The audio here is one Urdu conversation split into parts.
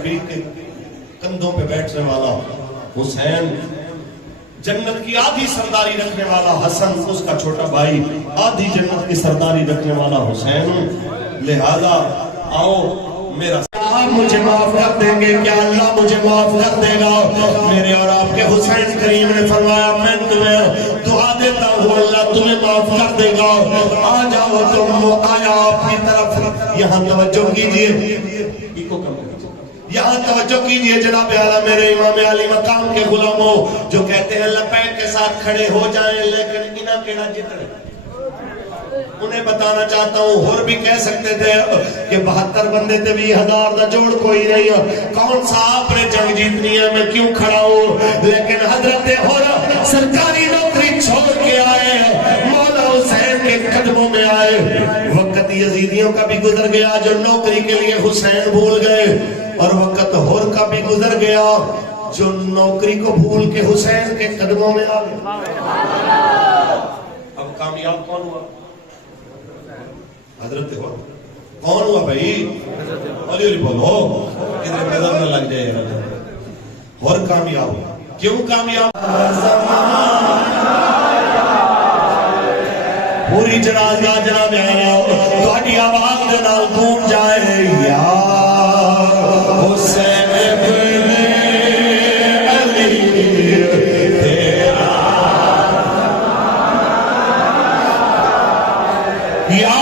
نبی کے کندھوں پہ بیٹھنے والا حسین، جنت کی آدھی سرداری رکھنے والا حسن اس کا چھوٹا بھائی، آدھی جنت کی سرداری رکھنے والا حسین، لہذا آؤ میرا مجھے معاف کر دیں گے کیا اللہ مجھے معاف کر دے گا؟ میرے اور آپ کے حسین کریم نے فرمایا میں تمہیں دعا دیتا ہوں اللہ تمہیں معاف کر دے گا، آ جاؤ تم آیا آپ کی طرف۔ یہاں توجہ کیجئے، یہاں توجہ کیجئے جناب اعلیٰ میرے امام علی مقام کے غلاموں جو کہتے ہیں لبیک کے ساتھ کھڑے ہو جائیں لیکن انہاں کیڑا جتنے، انہیں بتانا چاہتا ہوں اور بھی کہہ سکتے تھے کہ 72 بندے تھے 20,000 دا جوڑ کوئی نہیں ہے، کون سا آپ نے جنگ جیتنی ہے میں کیوں کھڑا ہوں، لیکن حضرت اور سرکاری نوکری چھوڑ کے آئے مولا حسین کے قدموں میں آئے۔ وقت یزیدیوں کا بھی گزر گیا جو نوکری کے لیے حسین بھول گئے، اور وقت ہور کا بھی گزر گیا جو نوکری کو بھول کے حسین کے قدموں میں آ گئے۔ اب کامیاب کون ہوا؟ حضرت ہوا کون ہوا بھائی؟ علی علی بولو ادھر نظر نہ لگ جائے۔ اور کامیاب ہوا کیوں کامیاب؟ پوری جنازہ جناب تہاڈی آواز دے نال گونج جائے یا حسین ابن علی تیرا یا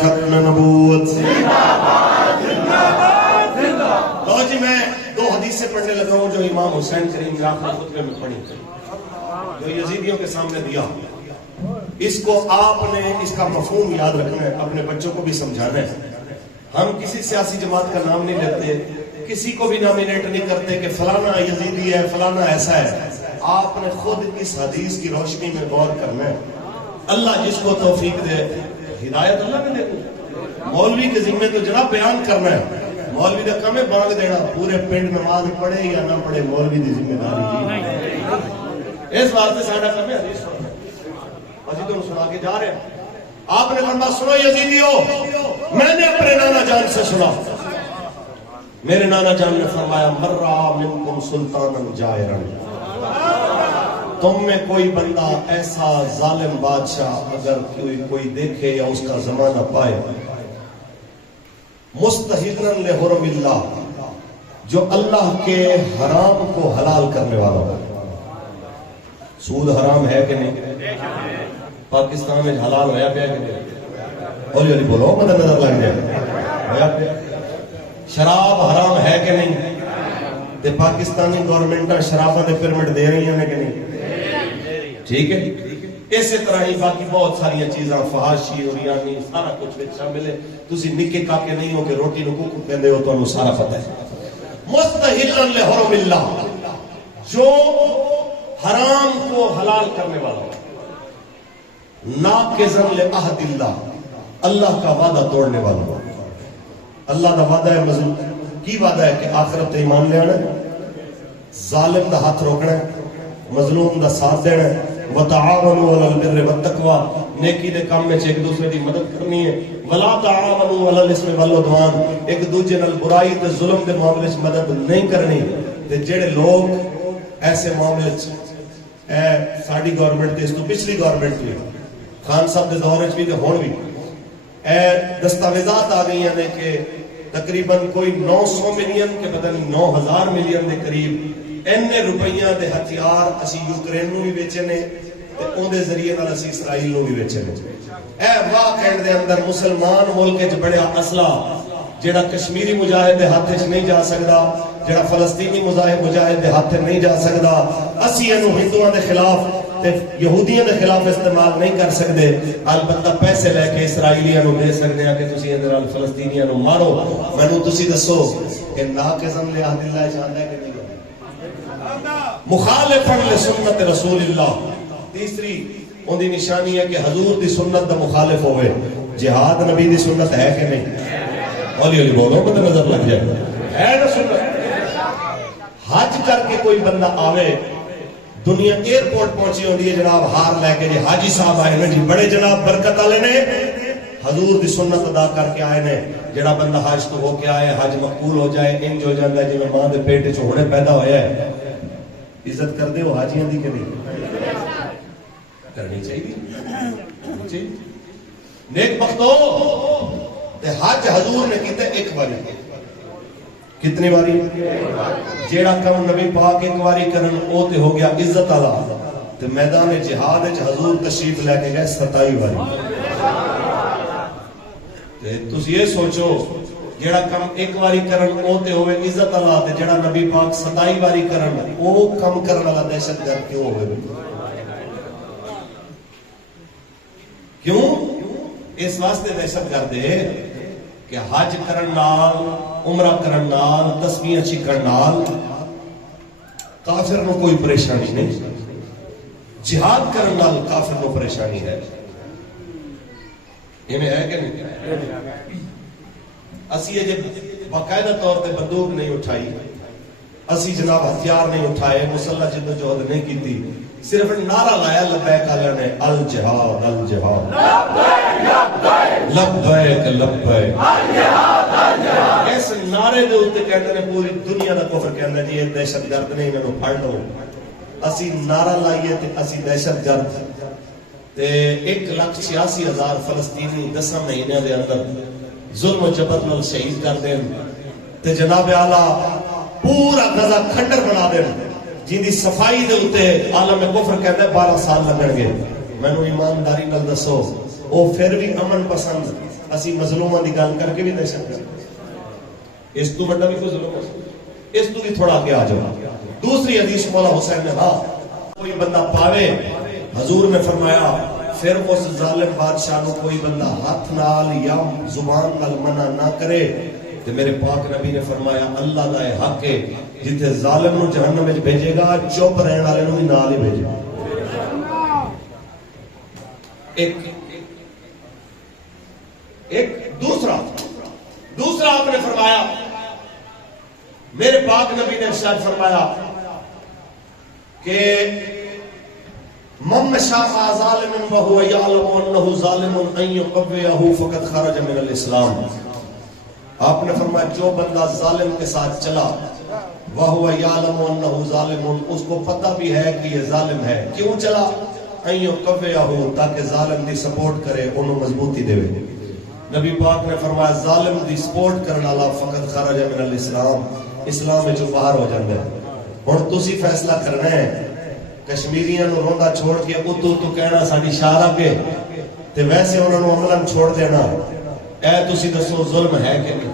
ختم نبوت جو امام حسین کریم نے آخری خطبے میں پڑھی جو یزیدیوں کے سامنے دیا، اس کو آپ نے اس کا مفہوم یاد رکھنا ہے، اپنے بچوں کو بھی سمجھانا ہے۔ ہم کسی سیاسی جماعت کا نام نہیں لیتے، کسی کو بھی نامینیٹ نہیں کرتے کہ فلانا یزیدی ہے، فلانا ایسا ہے۔ آپ نے خود اس حدیث کی روشنی میں غور کرنا ہے۔ اللہ جس کو توفیق دے، ہدایت اللہ نے دے۔ مولوی کے ذمے تو جناب بیان کرنا ہے، مولوی کا کم ہے بانگ دینا، پورے پنڈ نماز پڑھے یا نہ پڑھے مولوی کی ذمہ داری اس واسطے ساڈا کم ہے حدیث سننا۔ اسی تو سنا کے جا رہے ہیں۔ آپ نے فرمایا سنو یزیدیو، میں نے اپنے نانا جان سے سنا، میرے نانا جان نے فرمایا مرّا منکم سلطانا جائرا، تم میں کوئی بندہ ایسا ظالم بادشاہ اگر کوئی دیکھے یا اس کا زمانہ پائے، مستحقا لحرم اللہ، جو اللہ کے حرام کو حلال کرنے والا ہو۔ سود حرام ہے کہ نہیں؟ پاکستان میں حلال ہویا پیا کہ نہیں؟ ہولی ہولی بولو، مدد نظر لگ جائے۔ شراب حرام ہے کہ نہیں؟ تے پاکستانی گورنمنٹ شرابوں دے پرمٹ دے رہی ہیں کہ نہیں؟ ٹھیک ہے، اسی طرح ہی باقی بہت ساری چیزاں، فحاشی اور یعنی سارا کچھ وچ شامل ہے۔ تسی نکے کاکے نہیں ہو کہ روٹی نو کو کہندے ہو، تانوں سارا پتہ ہے۔ مستحلا لحرم اللہ، جو حرام کو حلال کرنے والا ہو، ناقضا لعہد اللہ، اللہ کا وعدہ توڑنے والا ہو۔ اللہ کا وعدہ ہے، مظلوم کی وعدہ ہے کہ آخرت ایمان لے آنا، ظالم دا ہاتھ روکنا ہے، مظلوم دا ساتھ دینا ہے، وتعاونوا علی البر والتقوی، نیکی دے کام میں ایک دوسرے دی مدد کرنی ہے، ولا تعاونوا علی الاثم والعدوان، ایک دوسرے نال برائی تے ظلم دے معاملے وچ مدد نہیں کرنی۔ تے جڑے لوگ ایسے معاملے وچ ساڈی گورنمنٹ تے اس تو پچھلی گورنمنٹ بھی، خان صاحب دے دور وچ بھی تے ہن بھی دستاویزات آ گئی ہیں کہ تقریباً کوئی 900 ملین کے پتہ نہیں 9000 ملین دے قریب اینے روپیہ دے ہتھیار اسی یوکرین نو بھی بیچے نے تے اون دے ذریعے نال اسی اسرائیل نو بھی بیچے نے۔ اے واقعے دے اندر مسلمان ملک وچ بڑا اسلحہ جڑا کشمیری مجاہد دے ہاتھ وچ نہیں جا سکدا، جڑا فلسطینی مجاہد دے ہاتھ نہیں جا سکدا، اسی اینو ہندوؤں دے خلاف تے یہودیاں دے خلاف استعمال نہیں کر سکدے، البتہ پیسے لے کے اسرائیلیاں نو دے سکدے ہیں کہ تسی اندر فلسطینیاں نو مارو۔ مینوں تسی دسو کہ ناقضا لعہد اللہ جاندا ہے کہ نہیں؟ مخالفا لسنت رسول اللہ، تیسری ان دی نشانی ہے کہ حضور دی سنت دا مخالف ہوئے۔ جہاد نبی دی سنت ہے کہ نہیں؟ ہولی ہولی بولو، مجھے نظر لگ جائے ہے نا سنت۔ حج کر کے کوئی بندہ آوے، دنیا ایئرپورٹ پہنچی ہوتی ہے جناب ہار لے کے، جی حاجی صاحب آئے نے، جی بڑے جناب برکت والے نے، حضور دی سنت ادا کر کے آئے نے۔ جڑا بندہ حج تو ہو کے آئے، حج مقبول ہو جائے، انج ہو جاتا ہے جی ماں دے پیٹ وچ ہونے پیدا ہویا ہے۔ عزت کر دے ہو حاجیاں دی کہ نہیں؟ کرنی چاہیے۔ نیک بختو تے حج حضور نے کیتے ایک باری، کتنی باری؟ جیڑا کم نبی پاک ایک باری کرن او تے ہو گیا عزت والا، تے میدان جہاد وچ حضور تشریف لے کے گئے 27 باری۔ تے تسی یہ سوچو جیڑا کم ایک باری کرن او تے ہوئے عزت والا، تے جیڑا نبی پاک 27 باری کرن او کم کرن والا دہشت گرد کیوں ہوئے؟ کیوں؟ اس واسطے دہشت گرد ہے کہ حج کرن نال، عمرہ کرن نال، تسبیح چیکن نال کافر نو کوئی پریشانی نہیں، جہاد کرن نال کافر نو پریشانی ہے۔ یہ ہے کہ نہیں؟ اسی یہ باقاعدہ طور پہ بندوق نہیں اٹھائی، اسی جناب ہتھیار نہیں اٹھائے، مسلح جدوجہد نہیں کیتی، صرف نعرہ لایا لبیک علیہ نے، الجہاد الجہاد لبیک لبیک الجہاد۔ اس نعرے دے اوتے کہندے نے پوری دنیا دا کفر کہندا جی یہ دہشت گرد نہیں، انہاں نو پھڑ لو۔ اسی نعرہ لائیے تے اسی دہشت گرد تے 1,86,000 فلسطینی 10 مہینے دے اندر ظلم و جبر نال شہید کر دین تے جناب اعلیٰ پورا غزہ کھنڈر بنا دین، جن دی صفائی دے اوتے عالم کفر کہندا ہے 12 سال لگن گے۔ مینوں ایمانداری نال دسو او پھر بھی امن پسند، اسی مظلوماں دی گل کر کے بھی دہشت گرد، اس تو بڑا بھی کوئی ظلم ہے؟ اس تو بھی تھوڑا آگے آ جاؤ۔ دوسری حدیث مولا حسین نے کہا کوئی بندہ پاوے، حضور نے فرمایا پھر اس ظالم بادشاہ کو کوئی بندہ ہاتھ نال یا زبان نال منع نہ کرے تو میرے پاک نبی نے فرمایا اللہ دا حق ہے جتھے ظالم نو جہنم وچ بھیجے گا چپ رہن والے نو بھی نال ہی بھیجے گا۔ ایک دوسرا آپ نے فرمایا، میرے پاک نبی نے ارشاد فرمایا کہ من شاء ظالم وهو يعلم انه ظالم ان يقويه فقد خرج من الاسلام۔ آپ نے فرمایا جو بندہ ظالم کے ساتھ چلا وهو يعلم انه ظالم، اس کو پتہ بھی ہے کہ یہ ظالم ہے، کیوں چلا؟ ان يقويه، تاکہ ظالم دی سپورٹ کرے، انہوں مضبوطی دے۔ نبی پاک نے فرمایا ظالم دی سپورٹ کرنے والا فقط خرج من الاسلام، اسلام میں جو باہر ہو جاتا ہے۔ ہن تسی فیصلہ کرنا ہے کشمیریاں نو روندا چھوڑ کے اتو تو کہنا ساڈی شارہ کے تے ویسے انہاں نو عملاً چھوڑ دینا، اے تسی دسو ظلم ہے کہ نہیں؟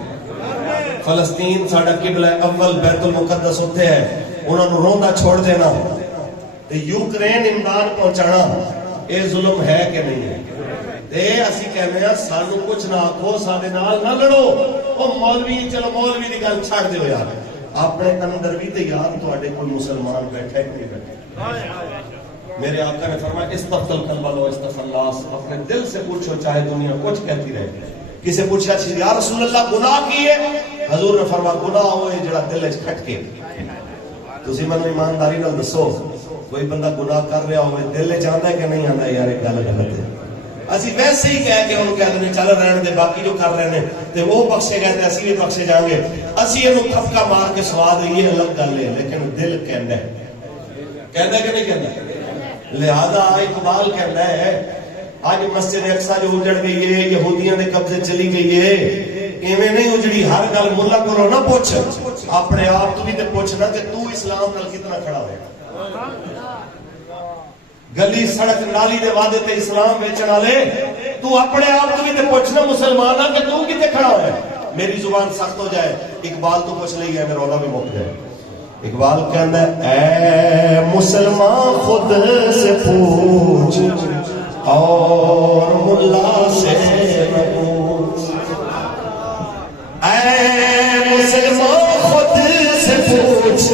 فلسطین ساڈا قبلہ اول بیت المقدس ہوتے ہے، انہاں نو روندا چھوڑ دینا تے یوکرین امداد پہنچانا، اے ظلم ہے کہ نہیں ہے؟ تے اسی کہنے ہیں سانو کچھ نہ آکھو، ساڈے نال نہ لڑو، او مولوی چلو مولوی دی گل چھڑ دیو یار، اپنے اندر بھی تے یار تواڈے کوئی مسلمان بیٹھا ہے کہ نہیں بیٹھا؟ میرے آقا نے فرمایا استغفر القلب و استغفر الناس، اپنے دل سے پوچھو چاہے دنیا کچھ کہتی رہے۔ کسی پوچھا یا رسول اللہ گناہ کیے؟ حضور نے فرمایا گناہ ہوئے جڑا دل وچ کھٹ کے۔ تسی مینوں ایمانداری نال دسو کوئی بندہ گناہ کر رہا ہوئے دل وچ آندا ہے کہ نہیں آندا یار ایک گل غلط ہے؟ اسی ویسے ہی کہہ کے انہوں کہتے ہیں چل رہنے دے باقی جو کر رہے ہیں تے وہ بخشے گئے تے اسی بھی بخشے جائیں گے، اسی انہوں تھپکا مار کے سواد یہ الگ گل ہے، لیکن دل کہندا ہے کہ نہیں کہندا؟ لہذا اقبال کہندا ہے آج مسجد اقصی جو اجڑ گئی ہے، یہودیاں دے قبضے چلی گئی ہے، ایویں نہیں اجڑی، ہر گل مولا کولوں نہ پوچھ، اپنے آپ تو بھی تے پوچھنا کہ تو اسلام نال کتنا کھڑا ہوئے۔ گلی سڑک نالی دے وعدے تے اسلام بیچن والے تو اپنے آپ تو بھی تے پوچھنا مسلمان کہ تو کتے کھڑا ہے۔ میری زبان سخت ہو جائے اقبال تو پوچھ لئی ہے، میرا رولا بھی مک جائے۔ اقبال کہندا ہے اے مسلمان خود سے پوچھ اور ملا سے پوچھ، اے مسلمان خود سے پوچھ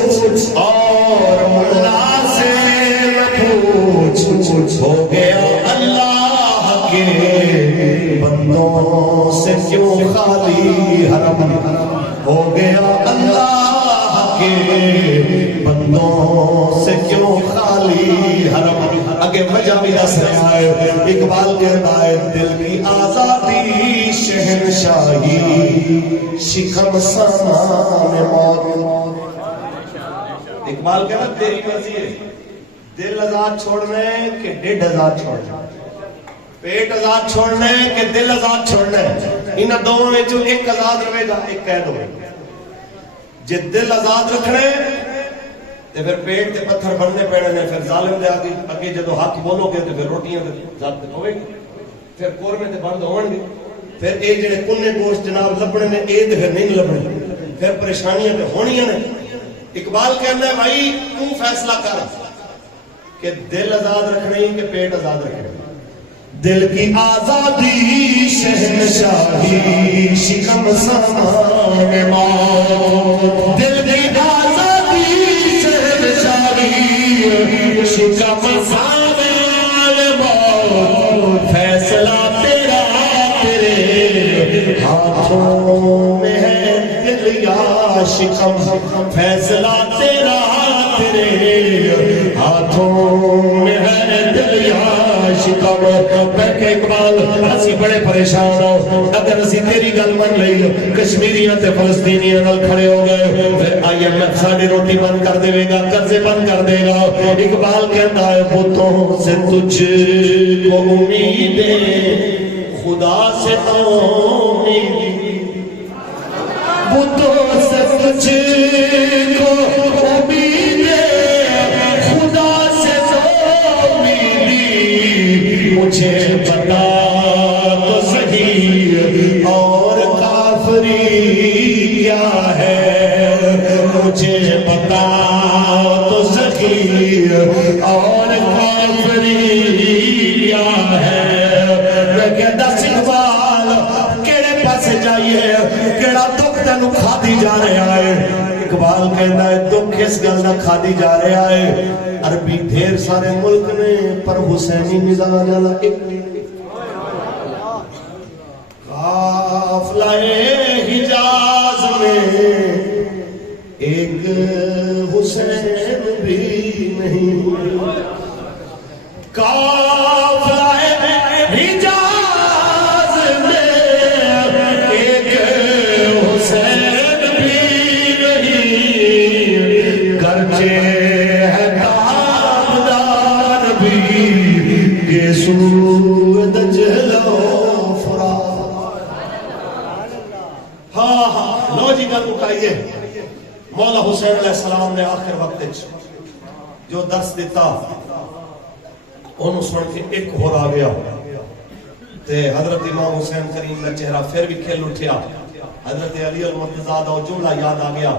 اور ملا سے پوچھ، ہو گیا اللہ کے بندوں سے کیوں خالی حرم، ہو گیا اللہ کے بندوں سے کیوں خالی حرم۔ اگے وجہ بھی دس رہا ہے، اقبال کہتا ہے دل کی آزادی شہنشاہی شکم سامان موت۔ اقبال کہتا تیری مرضی ہے، دل آزاد چھوڑنے کہ ڈیڈ آزاد چھوڑنا، پیٹ آزاد چھوڑنے کہ دل آزاد چھوڑنا، انہاں دونوں میں جو ایک آزاد رہے گا ایک قید ہوئے۔ جے دل آزاد رکھنے تے پھر پیٹ تے پتھر بننے پیڑنے، پھر ظالم دے آگے جدو حق بولو گے تے پھر روٹیاں ذات ہوئے گی، پھر قورمے تے بند ہون گے، پھر اے جڑے کنے گوشت جناب لبنے نے اے تے پھر نہیں لبنے، پھر پریشانیاں تے ہونیاں نے۔ اقبال کہندا ہے بھائی تو فیصلہ کر کہ دل آزاد رکھنے کہ پیٹ آزاد رکھنے۔ دل کی آزادی شہنشاہی شکم سامان موت، دل کی آزادی شہنشاہی شکم سامان موت، فیصلہ تیرا تیرے ہاتھوں میں ہے دل یا شکم، فیصلہ تیرا تیرے ہاتھوں میں ہے دل یا شکم۔ میں کہ اقبال اسی بڑے پریشان ہو، اگر اسی تیری گل من لئی کشمیریاں تے فلسطینیاں نال کھڑے ہو گئے پھر آئی ایم ایف ساڈی روٹی بند کر دے گا، قرضے بند کر دے گا۔ اقبال کہتا ہے بتوں سے تجھ کو امید خدا سے تو امید، بتوں سے تجھ کو امید خدا سے تو امید، مجھے بتا تو صحیح اور کافری کیا ہے، مجھے بتا پاسے جائیے کیڑا دکھ تینوں کھادی جا رہا ہے اقبال کہتا ہے دکھ اس گل نہ کھادی جا رہا ہے عربی ڈھیر سارے ملک نے پر حسینی مزاج والا ایک قافلہ حجاز میں ایک حسین بھی نہیں قافلہ حجاز میں ایک حسین بھی نہیں گرچہ ہے تابدار بھی کہ سود جلو لو جی گل مکائیے مولا حسین علیہ السلام نے آخر وقت جو درس دیتا انہوں سن کے ایک ہو رہا گیا تے حضرت امام حسین کریم کا چہرہ پھر بھی کھل اٹھیا حضرت علی المرتضیٰ دا جملہ یاد آ گیا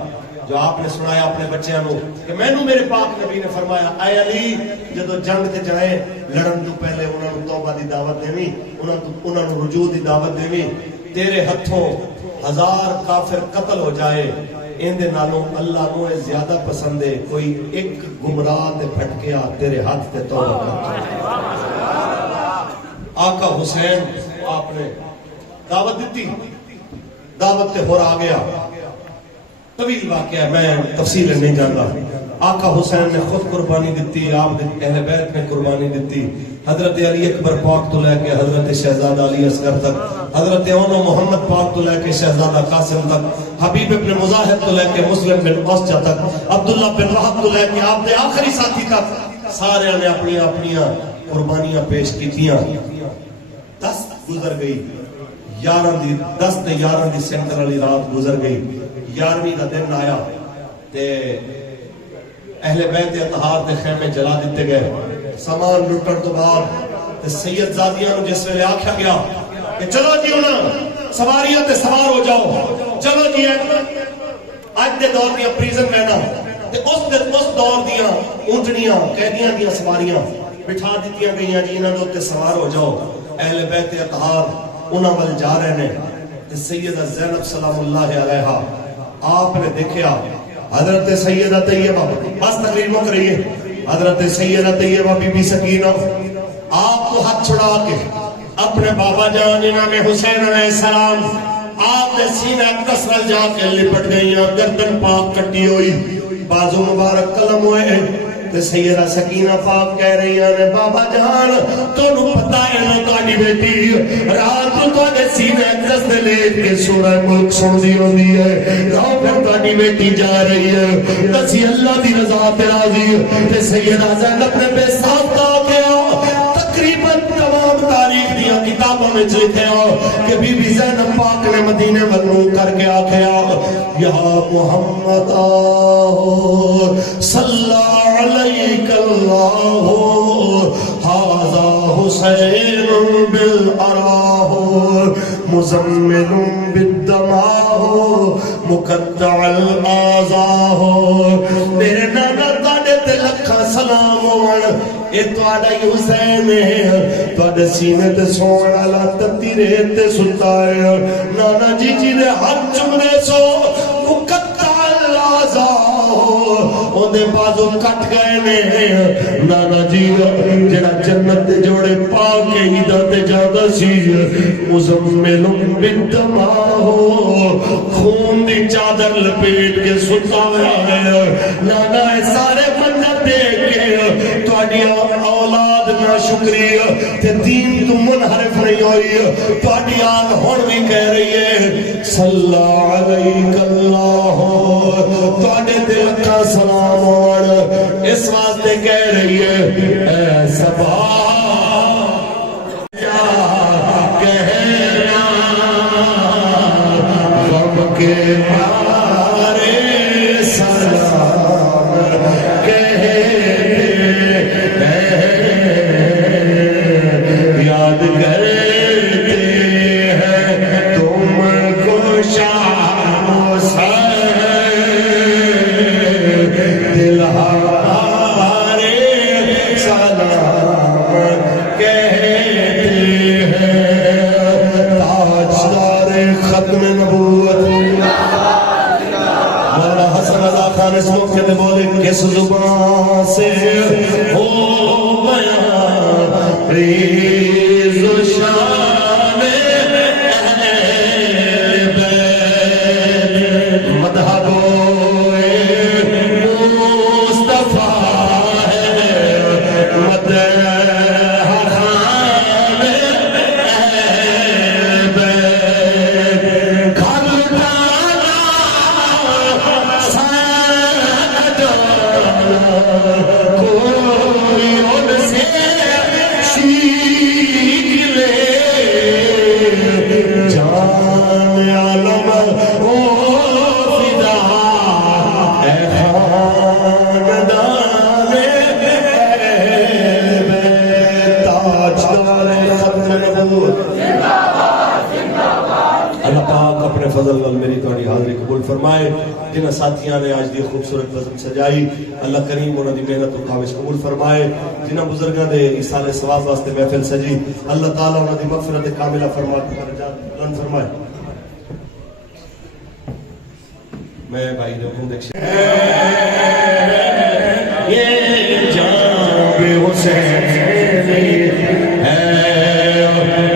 جو آپ نے سنایا اپنے بچیاں نو کہ میں نو میرے پاک نبی نے فرمایا اے علی جدو جنگ تے جائے لڑن تو پہلے انہوں نے توبہ دی دعوت دینی انہوں نے رجوع دی دعوت دینی تیرے ہتھوں 1000 کافر قتل ہو جائے اندے نالوں اللہ نو زیادہ پسند ہے کوئی ایک گمراہ تے بھٹکیا تیرے ہاتھ تے توبہ کرتا آقا حسین آپ نے دعوت دیتی دعوت تے ہو رہا گیا طویل واقعہ ہے میں تفصیل نہیں جانتا آقا حسین نے خود قربانی دیتی آپ اہل بیت نے قربانی دیتی حضرت علی اکبر پاک تو لے کے حضرت شہزادہ علی اصغر تک حضرت اونو محمد پاک تو لے کے شہزادہ قاسم تک حبیب ابن مظاہر تو لے کے مسلم بن اوسجہ تک عبداللہ بن وہب تو لے کے آپ دے آخری ساتھی تک سارے نے اپنی اپنی قربانیاں پیش کیتیاں 10 گزر گئی 10 تے 11 دی سینٹر والی رات گزر گئی 11ویں کا دن آیا تے اہل بیت اطہار دے خیمے جلا دیتے گئے سامان لٹن تو بعد سید زادیاں نو جس ویلے آکھیا گیا کہ چلو جی انہاں سواریاں تے سوار ہو جاؤ چلو جی اج دے دور دیاں پریزن وینا تے اس دور دیاں اونٹنیاں قیدیاں دیاں سواریاں بٹھا دیتیاں گئیاں جی انہاں دے تے سوار ہو جاؤ اہل بیت اطہار انہاں ول جا رہے نے تے سیدہ زینب سلام اللہ علیہا آپ نے دیکھیا حضرت سیدہ طیبہ بس تقریر مک رہی ہے حضرت سیدہ طیبہ بی بی سکینہ آپ کو ہاتھ چھڑا کے اپنے بابا جان امام حسین علیہ السلام آپ نے سینہ کسرل جا کے لپٹ گئی گردن پاک کٹی ہوئی بازو مبارک قلم ہوئے تے سیدہ سکینہ پاک کہہ رہی ہے بابا جان تو نو پتہ ہے نا تہاڈی بیٹی رات تو تہاڈے سینے دس دے لیٹ کے سورہ ملک سن دی ہوندی ہے راہ پھر تہاڈی بیٹی جا رہی ہے دسی اللہ دی رضا تے راضی تے سیدہ زینب نے بے ساختہ کیا تقریباً تمام تاریخ دیا کتابوں میں لکھے ہو کہ بی بی زینب پاک نے مدینے ونو کر کے آکھیا یا محمد صلی علیک اللہ ھذا حسین بالعراہ مزمل بالدماہ مقطع الاعضاء میرے نانا تاڑے تے لکھا سلام ہوਣ اے تواڈا ہی حسین ہے تواڈے سینے تے سوਣ والا تتی ریت تے ستا ہے نانا جی جی دے ہاتھ چومے سو مقطع الاعضاء اودے بازو کٹ گئے نے نانا جی جڑا جنت دے جوڑے پا کے ہدا تے جادا سی مزمل بالدماء خون دی چادر لپیٹ کے ستا ہوا ہے نانا اے سارے منظر دیکھ کے تواڈی اولاد نا شکریہ تے دین تو منحرف نہیں ہوئی تواڈی آن ہن بھی کہہ رہی ہے صلی علیک اللہ تواڈے دل کا سلام اور اس واسطے کہہ رہی ہے اے صبا کہنا غم کے مارے سلام کہتے یاد کرتے ہیں تم کو شام و سحر دل ہمارے سلام کہتے ہیں تاجدار ختم نبوت مولانا حسن رضا خان اس موقع پہ بولے کس زبان سے ہو بیان ریز و شان اہل بیت مدح گوئے مصطفیٰ ہے مدح فضل وال میری توڑی حاضری قبول فرمائے جنہ ساتھیاں نے آج دی خوبصورت نظم سجائی اللہ کریم انہوں دی محنت و کاوش قبول فرمائے جنہ بزرگاں دے ایصال ثواب واسطے محفل سجی اللہ تعالیٰ انہوں دی مغفرت کاملہ فرمائے میں بھائی نے حکم دیکھ یہ جناب حسین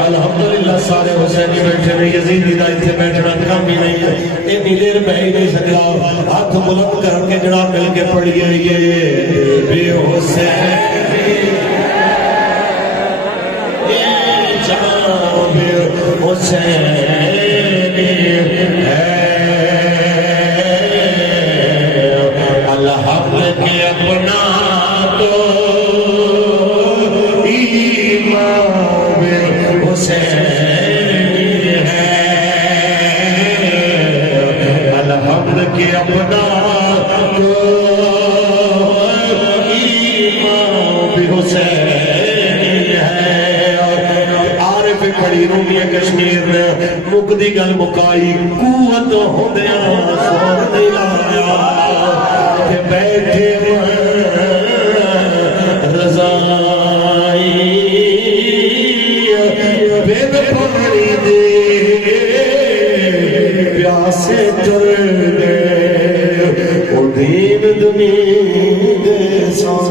الحمدللہ سارے حسینی بیٹھے نہیں یزیدی دا اتھے بیٹھنا کم بھی نہیں ہے اتنی دیر بہی نہیں سکتا ہاتھ بلند کر کے جناب مل کے پڑھئے یہ بے حسینی یہ جناب حسینی ہے الحمد کے اپنا تو امام حسینی ہے الحمد کے اپنا تو امام حسینی ہے عارف کھڑی رومی کشمیر نے مقدی گل مکائی قوت ہوندیاں سور دلایا بیٹھے رضائی بید پڑی دے پیاسے تر دے او دین دنیا دے سان